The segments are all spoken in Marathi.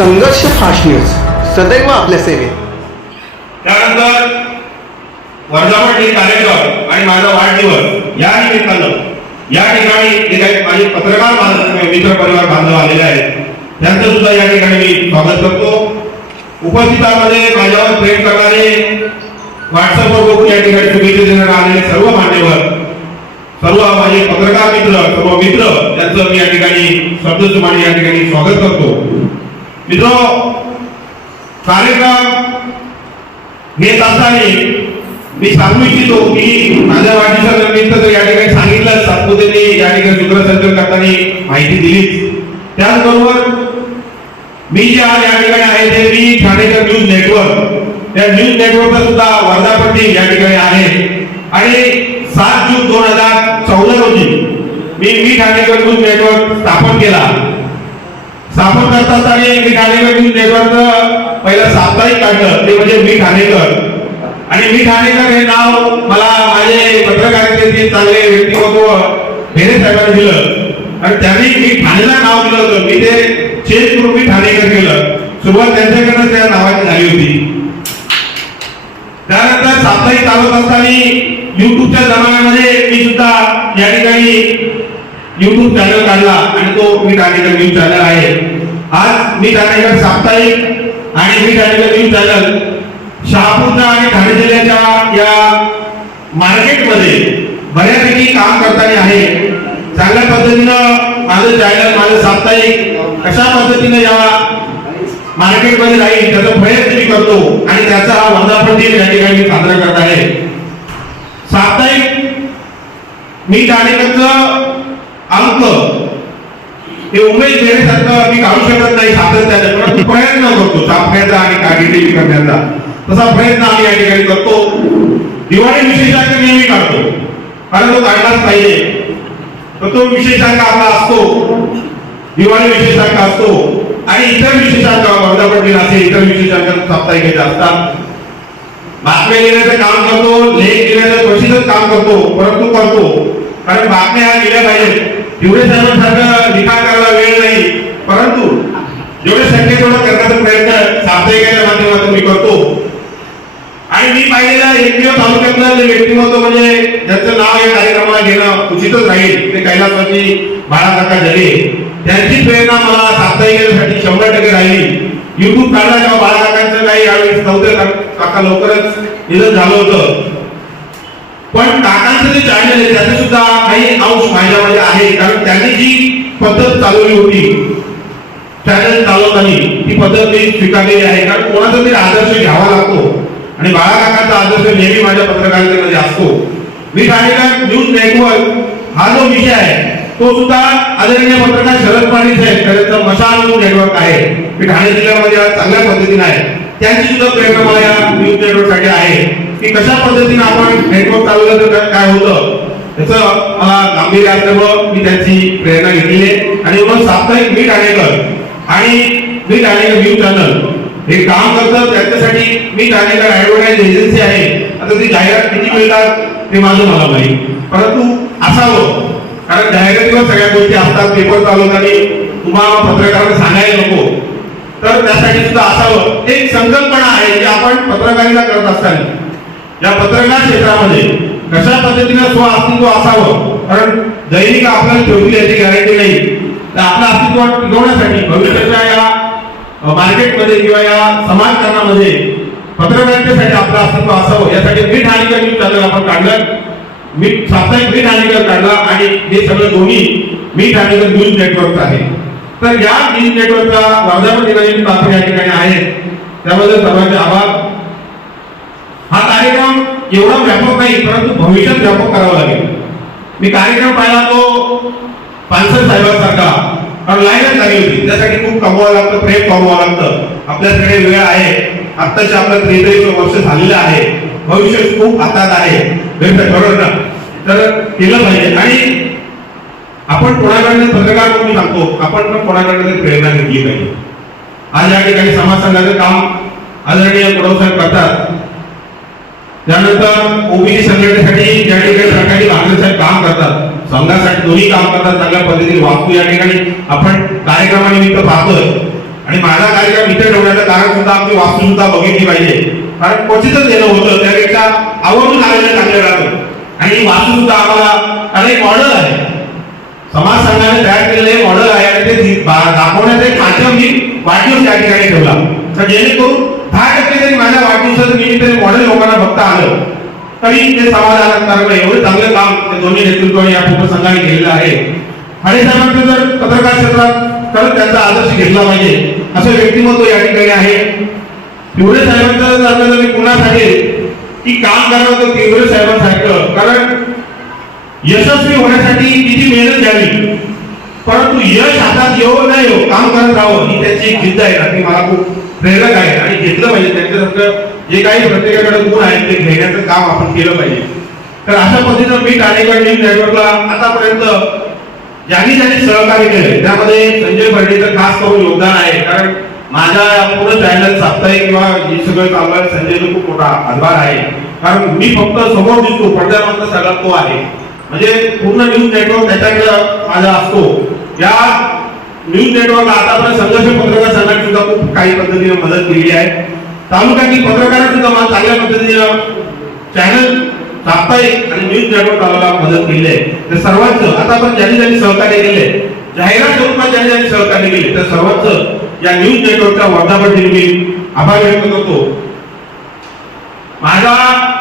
संघर्ष फास्ट न्यूज. सदैव आपल्या सेवेत. त्यानंतर वर्धापन कार्यक्रम आणि माझा वाढदिवस या निमित्तानं या ठिकाणी जे काही माझे पत्रकार बांधव मित्र परिवार बांधव आलेले आहेत. त्यांचं सुद्धा या ठिकाणी मी स्वागत करतो. उपस्थितांमध्ये माझ्यावर प्रेम करणारे व्हॉट्सअपवर बघून या ठिकाणी शुभेच्छा देणारे आलेले सर्व मान्यवर सर्व माझे पत्रकार मित्र सर्व मित्र त्यांचं मी या ठिकाणी शब्दसुमाने या ठिकाणी स्वागत करतो. मित्र कार्यक्रम घेत असताना मी सांगू इच्छितो की माझ्या वाढीच्या निमित्त तर या ठिकाणी सांगितलं सातपुतेने या ठिकाणी सूत्रसंचलन करताना माहिती दिलीच. त्याचबरोबर मी जे आज या ठिकाणी आहे ते मी ठाणेकर न्यूज नेटवर्क त्या न्यूज नेटवर्कचा सुद्धा वर्धापट्टी या ठिकाणी आहे. आणि सात जून दोन हजार चौदा रोजी मी मी ठाणेकर न्यूज नेटवर्क स्थापन केला. स्थापन करत असताना मी ठाणेकर न्यूज पहिलं साप्ताहिक काढलं ते म्हणजे मी ठाणेकर आणि मी ठाणेकर हे नाव मला माझे पत्रकारितेतील चांगले व्यक्तिमत्व भेरे साहेबांनी दिलं. आणि त्यांनी मी ठाणेला नाव दिलं होतं. मी ते चेंज करून मी ठाणेकर केलं. सुरुवात त्यांच्याकडनं त्या नावाची झाली होती. त्यानंतर साप्ताहिक चालवत असताना युट्यूबच्या जमान्यामध्ये मी सुद्धा या ठिकाणी युट्यूब चॅनल काढला आणि तो मी टाकेकर न्यूज चॅनल आहे. आज मी टाकेकर साप्ताहिक आणि मी टाकेकर न्यूज चॅनल शहापूरचा आणि ठाणे जिल्ह्याच्या या मार्केटमध्ये बऱ्यापैकी काम करताना आहे. चांगल्या पद्धतीनं माझं चॅनल माझं साप्ताहिक कशा पद्धतीनं या मार्केटमध्ये राहील त्याचा प्रयत्न मी करतो आणि त्याचा हा वर्धापन दिन या ठिकाणी मी साजरा करत आहे. साप्ताहिक मी ठाणेकरचं अंक. हे उमेद देण्यासारखं मी काढू शकत नाही सातत्याने परंतु प्रयत्न करतो छापण्याचा आणि काढी करण्याचा. तसा प्रयत्न आम्ही या ठिकाणी करतो. दिवाळी विशेषांक नेहमी काढतो. कारण तो काढलाच पाहिजे. तर तो विशेषांक आपला असतो. दिवाळी विशेषांक असतो. आणि इतर विशेषांक वर्धापन दिन असे इतर विशेषांक साप्ताहिक येत असतात. बातम्या लिहिण्याचं काम करतो लेख लिहिण्याचं क्वचितच काम करतो परंतु करतो. कारण बातम्या ह्या लिहिल्या पाहिजेत. एवढे साहेबांसारखं लिखाण करायला वेळ नाही. परंतु जेवढे शक्य तेवढं करण्याचा प्रयत्न साप्ताहिकाच्या माध्यमातून मी करतो. आणि मी पाहिलेलं एकमेव तालुक्यातलं जे व्यक्तिमत्व म्हणजे ज्यांचं नाव या कार्यक्रमाला घेणं उचितच राहील ते कैलासवासी बाळाकाका जगे. त्यांची प्रेरणा मला साप्ताहिकासाठी शंभर टक्के राहिली. युट्यूब काढला तेव्हा बाळाकाकांचं काही यावेळी नव्हतं कारण काका लवकरच निधन झालं होतं. पण काकांचं जे चॅनल आहे त्याचे सुद्धा काही अंश माझ्यामध्ये आहे. कारण त्यांनी जी पद्धत चालवली होती चॅनल चालवताना ती पद्धत मी स्वीकारलेली आहे. कारण कोणाचा तरी आदर्श घ्यावा लागतो. आणि बाळाकाकांचा आदर्श नेहमी माझ्या पत्रकारितेमध्ये असतो. मी सांगितलं न्यूज नेटवर्क हा जो विषय आहे तो सुद्धा आदरणीय पत्रकार शरद पाणी साहेब त्यांचं मशाल न्यूज नेटवर्क आहे. मी ठाणे जिल्ह्यामध्ये चांगल्या पद्धतीने आहे. त्यांची सुद्धा प्रेरणा मला या न्यूज नेटवर्कसाठी आहे. की कशा पद्धतीने आपण नेटवर्क चालवलं तर काय- काय होतं? त्याचं मला गांभीर्य असल्यामुळं मी त्यांची प्रेरणा घेतलेली आहे. आणि मग साप्ताहिक मी ठाणेकर आणि मी ठाणेकर न्यूज चॅनल. हे काम करतं त्याच्यासाठी मी ठाणेकर ऍडव्हर्टाईज एजन्सी आहे. आता ती जाहिरात किती मिळतात ते माझं मला माहीत. परंतु असावं. कारण जाहिरातीवर सगळ्या गोष्टी असतात पेपर चालवताना तुम्हाला पत्रकारांना सांगायला नको. तर त्यासाठी सुद्धा असावं. एक संकल्पना आहे की आपण पत्रकारिता करत असताना या पत्रकार क्षेत्रामध्ये कशा पद्धतीने स्व अस्तित्व असावं? कारण दैनिक आपल्याला ठेवली याची गॅरंटी नाही. तर आपलं अस्तित्व टिकवण्यासाठी भविष्याच्या या मार्केटमध्ये किंवा या समाजकारणामध्ये पत्रकारितेसाठी आपलं अस्तित्व असावं. यासाठी मीठ ठाणेकर न्यूज चॅनल आपण काढलं. मी साप्ताहिक मीठ ठाणेकर काढला आणि हे सगळं दोन्ही मी ठाणेकर न्यूज नेटवर्क आहे. तर या न्यूज नेटवर्कचा वर्धापन दिनानिमित्त आपण या ठिकाणी आहे. त्याबद्दल सर्वांचे आभार. एवढा व्यापक नाही परंतु भविष्यात व्यापक करावा लागेल. मी कार्यक्रम पाहिला तो पानसर साहेबांसारखा. कारण लाईनच लागली होती. त्यासाठी खूप कमवावं लागतं प्रेम कमवावं लागतं. आपल्याकडे वेळ आहे. आत्ताचे आपलं त्रेचाळीस वर्ष झालेलं आहे. भविष्य खूप हातात आहे. बरोबर ना. तर केलं पाहिजे. आणि आपण कोणाकडनं पत्रकार म्हणून सांगतो आपण पण कोणाकडनं प्रेरणा घेतली पाहिजे. आज या ठिकाणी समाज संघाचं काम आदरणीय कडव करतात. त्यानंतर ओबीसी संघटनेसाठी ज्या ठिकाणी सरकारी भांगर साहेब काम करतात. संघासाठी दोन्ही काम करतात चांगल्या पद्धतीने वास्तू या ठिकाणी आपण कार्यक्रमानिमित्त पाहतोय. आणि माझा कार्यक्रम इथे ठेवण्याचं कारण सुद्धा आमची वास्तू सुद्धा बघितली पाहिजे. कारण क्वचितच येणं होतं त्यापेक्षा आवडून आलेलं चांगलं राहतं. आणि वास्तू सुद्धा आम्हाला कारण एक मॉडेल आहे. समाज संघाने तयार केलेलं हे मॉडेल आहे आणि ते दि- दाखवण्याचं एक माध्यम मी वाढदिवस त्या ठिकाणी ठेवला. तर जेणेकरून दहा टक्के जरी माझ्या वाढदिवसाचं निमित्त मॉडेल लोकांना बघता आलं तरी ते समाधानकारक एवढं चांगलं काम त्या दोन्ही नेतृत्वाने या पूर्ण संघाने केलेलं आहे. आणि साहेबांचं जर पत्रकार क्षेत्रात खरंच त्यांचा आदर्श घेतला पाहिजे असं व्यक्तिमत्व या ठिकाणी आहे. एवढे साहेबांचं जर आता जर मी पुन्हा सांगेल की काम करावं तर तिवरे साहेबांसारखं कारण यशस्वी होण्यासाठी किती मेहनत घ्यावी परंतु यश हातात येऊ नाही येऊ काम करत राहावं ही त्याची एक जिद्द आहे ना ती मला खूप प्रेरक आहे आणि घेतलं पाहिजे. त्यांच्यासारखं जे काही प्रत्येकाकडे गुण आहेत ते घेण्याचं काम आपण केलं पाहिजे. तर अशा पद्धतीनं मी टाणेकर न्यूज नेटवर्कला आतापर्यंत. ज्यांनी ज्यांनी सहकार्य केले त्यामध्ये संजय बर्डेचं खास करून योगदान आहे. कारण माझ्या पूर्ण चॅनल साप्ताहिक किंवा हे सगळं चालवायला संजयचं खूप मोठा हातभार आहे. कारण मी फक्त समोर दिसतो पडद्यामागचा सगळा तो आहे. म्हणजे पूर्ण न्यूज नेटवर्क त्याच्याकडे माझा असतो. या न्यूज नेटवर्कला आतापर्यंत संघर्ष पत्रकार संघाने सुद्धा खूप काही पद्धतीने मदत केली आहे. तालुक्यातील पत्रकारांनी सुद्धा मला चांगल्या पद्धतीने चॅनल साप्ताहिक आणि न्यूज नेटवर्क चालवायला मदत केली आहे. तर सर्वांचं आता आपण ज्यांनी ज्यांनी सहकार्य केले जाहिरात स्वरूपात ज्यांनी ज्यांनी सहकार्य केले तर सर्वांचं या न्यूज नेटवर्कच्या वर्धापन मी आभार व्यक्त करतो. माझा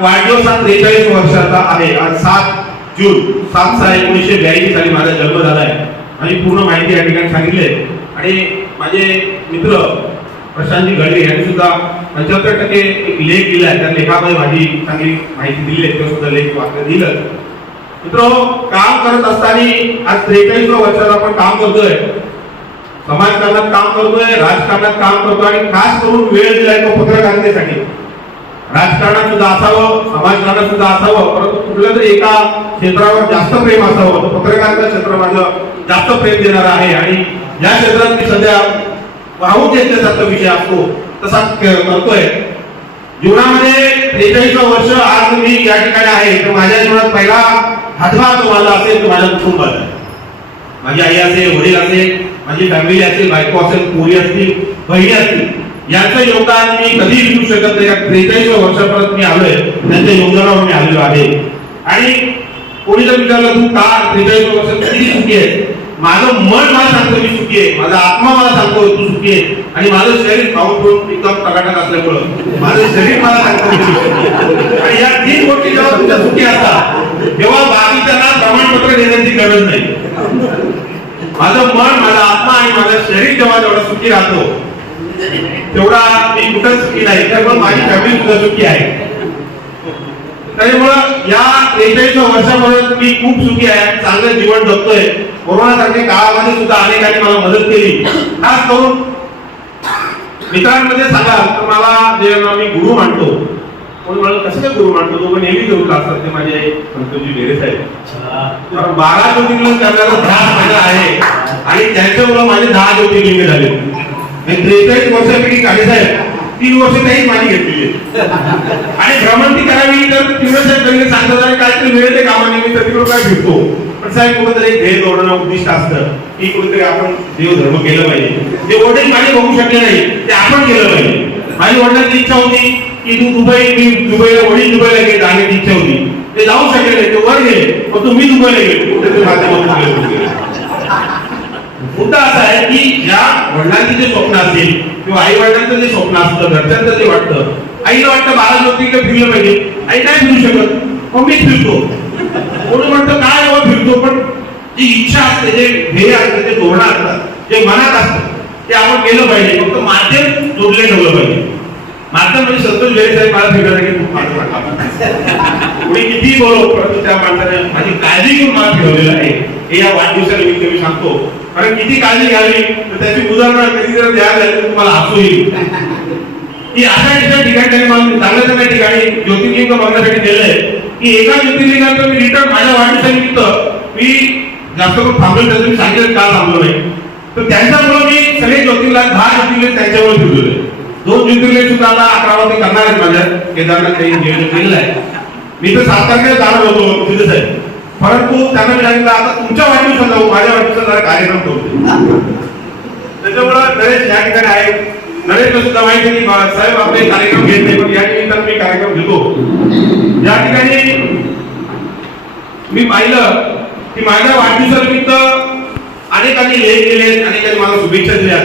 वाढदिवस हा त्रेचाळीस वर्षाचा आहे. आज सात जून सात सहा एकोणीसशे ब्याऐंशी साली माझा जन्म झाला आहे. आणि पूर्ण माहिती या ठिकाणी सांगितली आहे. आणि माझे मित्र प्रशांतजी गडे यांनी सुद्धा पंच्याहत्तर टक्के एक लेख दिला आहे. त्या लेखामध्ये माझी चांगली माहिती दिली आहे. तो सुद्धा लेख वाक्य दिलं मित्र काम करत असताना आज त्रेचाळीस वर्षात आपण काम करतोय. समाजकारणात काम करतोय राजकारणात काम करतोय आणि खास करून वेळ दिलाय तो पत्रकारितेसाठी राजकारणात सुद्धा असावं समाजकारणात सुद्धा असावं परंतु कुठल्या तरी एका क्षेत्रावर जास्त प्रेम असावं. पत्रकारिता क्षेत्र माझं जास्त प्रेम देणार आहे आणि या क्षेत्रात मी सध्या वाहून घेतल्यासारखा विषय असतो तसा करतोय. जीवनामध्ये त्रेचाळीस वर्ष आज मी या ठिकाणी आहे. तर माझ्या जीवनात पहिला हातभार जो माझा असेल तो माझ्या कुटुंबात माझी आई असेल वडील असेल माझी फॅमिली असेल बायको असेल पोरी असतील बहिणी असतील यांचं योगदान मी कधी विसरू शकत नाही. त्रेचाळीस वर्षापर्यंत मी आलोय. त्यांच्या योगदानावर मी आलेलो आहे. आणि कोणी जर विचारलं तू का त्रेचाळीस वर्ष किती सुखी आहे माझं मन मला सांगतो मी सुखी आहे. माझा आत्मा मला सांगतो तू सुखी आहे. आणि माझं शरीर खाऊन पिऊन एकदम टकाटक असल्यामुळं माझं शरीर मला सांगतो आणि या तीन गोष्टी जेव्हा तुमच्या सुखी असतात तेव्हा बाकीच्यांना प्रमाणपत्र देण्याची गरज नाही. माझं मन माझा आत्मा आणि माझं शरीर जेव्हा जेवढा सुखी राहतो तेवढा मी कुठं सुखी नाही. मग माझी फॅमिली सुद्धा सुखी आहे. त्यामुळं या त्रेचाळीस वर्षापर्यंत मी खूप सुखी आहे चांगलं जीवन जगतोय. कोरोना सारख्या काळामध्ये सुद्धा अनेकांनी मला मदत केली. खास करून मित्रांमध्ये सांगाल तर मला जे मी गुरु मानतो कोणी मला कसं काय गुरु मानतो? तो पण नेहमी गुरु असतात ते माझे संतोषजी डेरे साहेब. कारण बारा ज्योतिर्लिंग करण्याचा ध्यास माझा आहे. आणि त्यांच्यामुळे माझे दहा ज्योतिर्लिंग झाले. आणि त्रेचाळीस वर्षापैकी काळे साहेब तीन वर्ष त्याही माझी घेतलेली आणि भ्रमंती करावी तर तीव्र साहेब कधी सांगतात आणि काहीतरी वेळ ते कामानिमित्त तिकडे काय फिरतो? पण साहेब कुठेतरी ध्येय जोडणं उद्दिष्ट असतं. की कुठेतरी आपण देव धर्म केलं पाहिजे. ते वडील माझे बघू शकले नाही ते आपण केलं पाहिजे. माझी वडिलांची इच्छा होती की तू दुबई मी दुबईला वडील दुबईला गेले जाण्याची इच्छा होती. ते जाऊ शकले नाही ते वर गेले. पण तुम्ही दुबईला गेले. कुठेतरी माध्यमातून मुद्दा असा आहे की ज्या वडिलांची जे स्वप्न असतील किंवा आई वडिलांचं जे स्वप्न असतं घरच्यांचं जे वाटतं आईला वाटतं बारा ज्योतिर्लिंग फिरलं पाहिजे. आई नाही फिरू शकत. मग मी फिरतो. कोणी म्हणतो काय बाबा फिरतो पण जी इच्छा असते जे ध्येय असते जे धोरणं असतात जे मनात असतं ते आपण केलं पाहिजे. फक्त माध्यम जोडले ठेवलं पाहिजे. माध्यम म्हणजे संतोष बेरे साहेब मला फिरवण्यासाठी खूप मार्ग वाटला कोणी किती बोलो परंतु त्या माणसाने माझी काळजी घेऊन मला फिरवलेलं आहे. हे या वाढदिवसानिमित्त मी सांगतो. कारण किती काळजी घ्यावी तर त्याची उदाहरणं कधी जर द्यायला झाली तर तुम्हाला हसू येईल. की अशा ठिकाणी ठिकाणी मला चांगल्या चांगल्या ठिकाणी ज्योतिर्लिंग बघण्यासाठी गेलंय की एका ज्योतिर्लिंगाचं मी रिटर्न माझ्या वाढदिवसानिमित्त मी जास्त करून थांबलो त्याचं मी सांगितलं का थांबलो नाही? तर त्यांच्यामुळे मी सगळे ज्योतिर्लिंग दहा ज्योतिर्लिंग त्यांच्यामुळे फिरलोय दोन ज्योतिर्लिंग सुद्धा आता अकरा ते करणार आहेत माझ्या. केदारनाथ काही नियोजन केलेलं आहे. मी तर सात तारखेला जाणार होतो तिथेच आहे परंतु त्यांना मी सांगितलं आता तुमच्या वाढदिवसाला जाऊ माझ्या वाढदिवसाला जरा कार्यक्रम ठेवतो त्याच्यामुळं नरेश या ठिकाणी आहे नरेशला सुद्धा माहिती आहे की साहेब आपले कार्यक्रम घेत नाही पण या निमित्तानं मी कार्यक्रम घेतो. या ठिकाणी मी पाहिलं की माझ्या वाढदिवसानिमित्त अनेकांनी लेख केले अनेकांनी मला शुभेच्छा दिल्या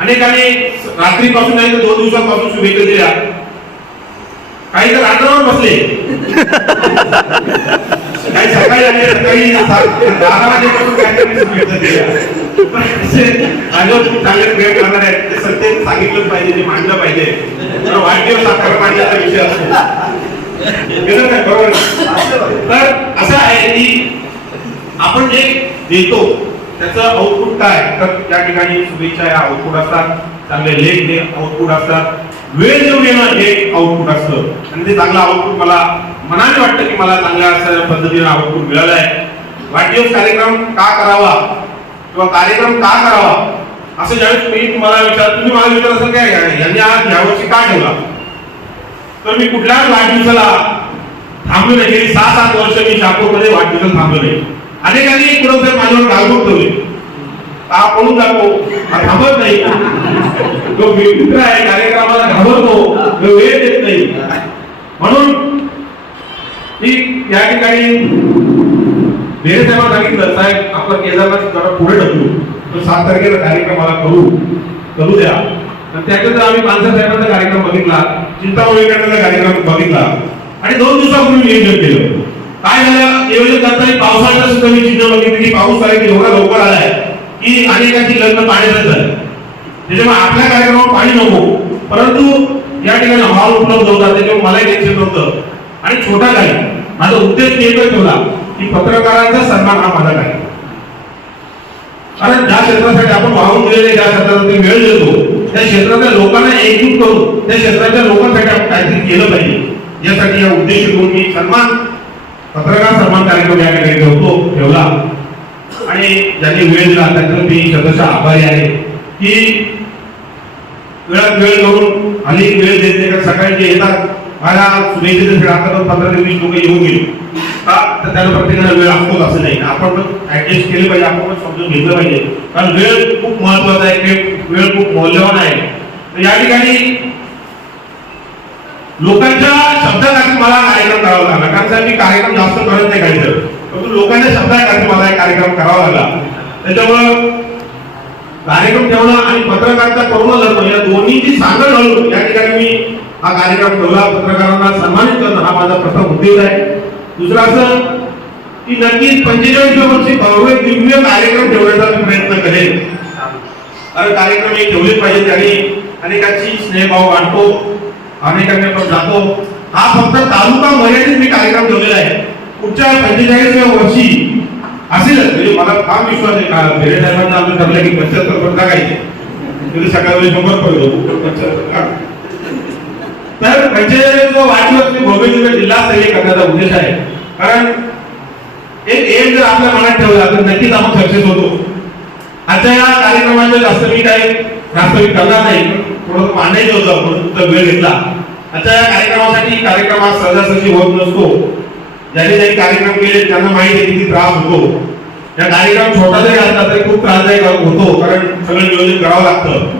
अनेकांनी रात्रीपासून नाही तर दोन दिवसांपासून शुभेच्छा दिल्या. काही तर रात्रावर बसले. काही सकाळी आले सकाळी सात- वाजेपासून काहीतरी शुभेच्छा दिल्या. चांगले प्रयोग करणार आहेत. ते सत्य सांगितलंच पाहिजे ते मांडलं पाहिजे. वाढदिवस हा खरं मांडण्याचा विषय असतो. बरोबर तर असं आहे की आपण जे देतो त्याचं आउटपुट काय? तर त्या ठिकाणी शुभेच्छा या आउटपुट असतात. चांगले लेख हे आउटपुट असतात. वेळ देऊन येणं हे आउटपुट असतं. आणि ते चांगलं आउटपुट मला मनाने वाटतं की मला चांगल्या पद्धतीने आउटपुट मिळालं आहे. वाढदिवस कार्यक्रम का करावा? किंवा कार्यक्रम का करावा? असं ज्यावेळेस मी तुम्हाला विचार तुम्ही मला विचार असं काय यांनी आज यावर्षी का ठेवला? तर मी कुठल्याच वाढदिवसाला थांबलो नाही. गेली सहा सात वर्ष मी शापूरमध्ये वाढदिवसाला थांबलो नाही. अनेकांनी कुठं माझ्यावर गालबोट ठेवले. का पळून जातो. थांबत नाही. तो मित्र आहे कार्यक्रमाला घाबरतो. तो वेळ देत नाही. म्हणून मी या ठिकाणी बेरे साहेबांना सांगितलं साहेब आपण केदारनाथ जरा पुढे ढकलू. तो सात तारखेला कार्यक्रमाला करू. करू द्या. त्याच्यात त्याच्यानंतर आम्ही पानसा साहेबांचा कार्यक्रम बघितला चिंतामणी करण्याचा कार्यक्रम बघितला. आणि दोन दिवसापूर्वी नियोजन केलं. काय झालं? नियोजन करताना पावसाळ्यात सुद्धा मी चिन्ह बघितलं की पाऊस आहे एवढा लवकर आलाय की अनेकांची लग्न पाण्यातच झालं त्याच्यामुळे आपल्या कार्यक्रमावर पाणी नको. परंतु या ठिकाणी हॉल उपलब्ध होता त्याच्यामुळे मलाही टेन्शन नव्हतं आणि छोटा काही माझा उद्देश एकच ठेवला की पत्रकारांचा सन्मान हा माझा काही. कारण ज्या क्षेत्रासाठी आपण वाहून दिलेले ज्या क्षेत्रासाठी वेळ देतो त्या क्षेत्रातल्या लोकांना एकजूट करून त्या क्षेत्राच्या लोकांसाठी आपण काहीतरी केलं पाहिजे. यासाठी या उद्देश घेऊन मी सन्मान पत्रकार सन्मान कार्यक्रम या ठिकाणी ठेवतो ठेवला. आणि ज्यांनी वेळ दिला त्याचं मी शतशः आभारी आहे की वेळात वेळ करून आणि वेळ देत नाही सकाळी जे येतात मला शुभेच्छेचे खेळ आता पण पंधरा ते वीस लोक येऊन गेले. का तर त्याला प्रत्येकाला वेळ असतोच असं नाही. आपण पण ऍडजस्ट केले पाहिजे आपण पण समजून घेतलं पाहिजे. कारण वेळ खूप महत्त्वाचा आहे वेळ खूप मौल्यवान आहे. तर या ठिकाणी लोकांच्या शब्दासाठी मला कार्यक्रम करावा लागला. कारण साहेब मी कार्यक्रम जास्त करत नाही काही तर परंतु लोकांच्या शब्दासाठी मला एक कार्यक्रम करावा लागला. त्याच्यामुळं कार्यक्रम ठेवणं आणि पत्रकारिता करून धर्म या दोन्हीची सांगड घालून या ठिकाणी मी हा कार्यक्रम ठेवला. पत्रकारांना सन्मानित करणं हा माझा प्रथम उद्देश आहे. दुसरा असं की नक्कीच पंचेचाळीस वर्षी भव्य दिव्य कार्यक्रम ठेवण्याचा मी प्रयत्न करेन. कारण कार्यक्रम हे ठेवलेच पाहिजे त्याने. अनेकांची स्नेहभाव वाढतो. अनेकांना पण जातो. हा फक्त तालुका मर्यादित मी कार्यक्रम ठेवलेला आहे. पुढच्या पंचेचाळीसव्या वर्षी असेलच. म्हणजे मला फार विश्वास आहे. का फेरे साहेबांना आम्ही ठरलं की पंच्याहत्तर पण टाकायचे म्हणजे सकाळी शंभर पडलो. पंच्याहत्तर का? तर पंचेचाळीस जो वाढदिवस मी भव्य जिल्हा जिल्हास्तरीय करण्याचा उद्देश आहे. कारण एक एम जर आपल्या मनात ठेवला तर नक्कीच आपण सक्सेस होतो. आजच्या या कार्यक्रमाचं जास्त मी काही जास्त मी करणार नाही थोडं मांडायचं होतं आपण तर वेळ घेतला. आजच्या या कार्यक्रमासाठी कार्यक्रमात सहजासहजी होत नसतो. ज्यांनी ज्यांनी कार्यक्रम केले त्यांना माहिती आहे किती त्रास होतो. या कार्यक्रम छोटा जरी असला तरी खूप त्रासदायक होतो कारण सगळं नियोजन करावं लागतं.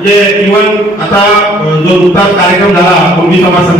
म्हणजे इव्हन आता जो नुकताच कार्यक्रम झाला कुणबी समाज संघ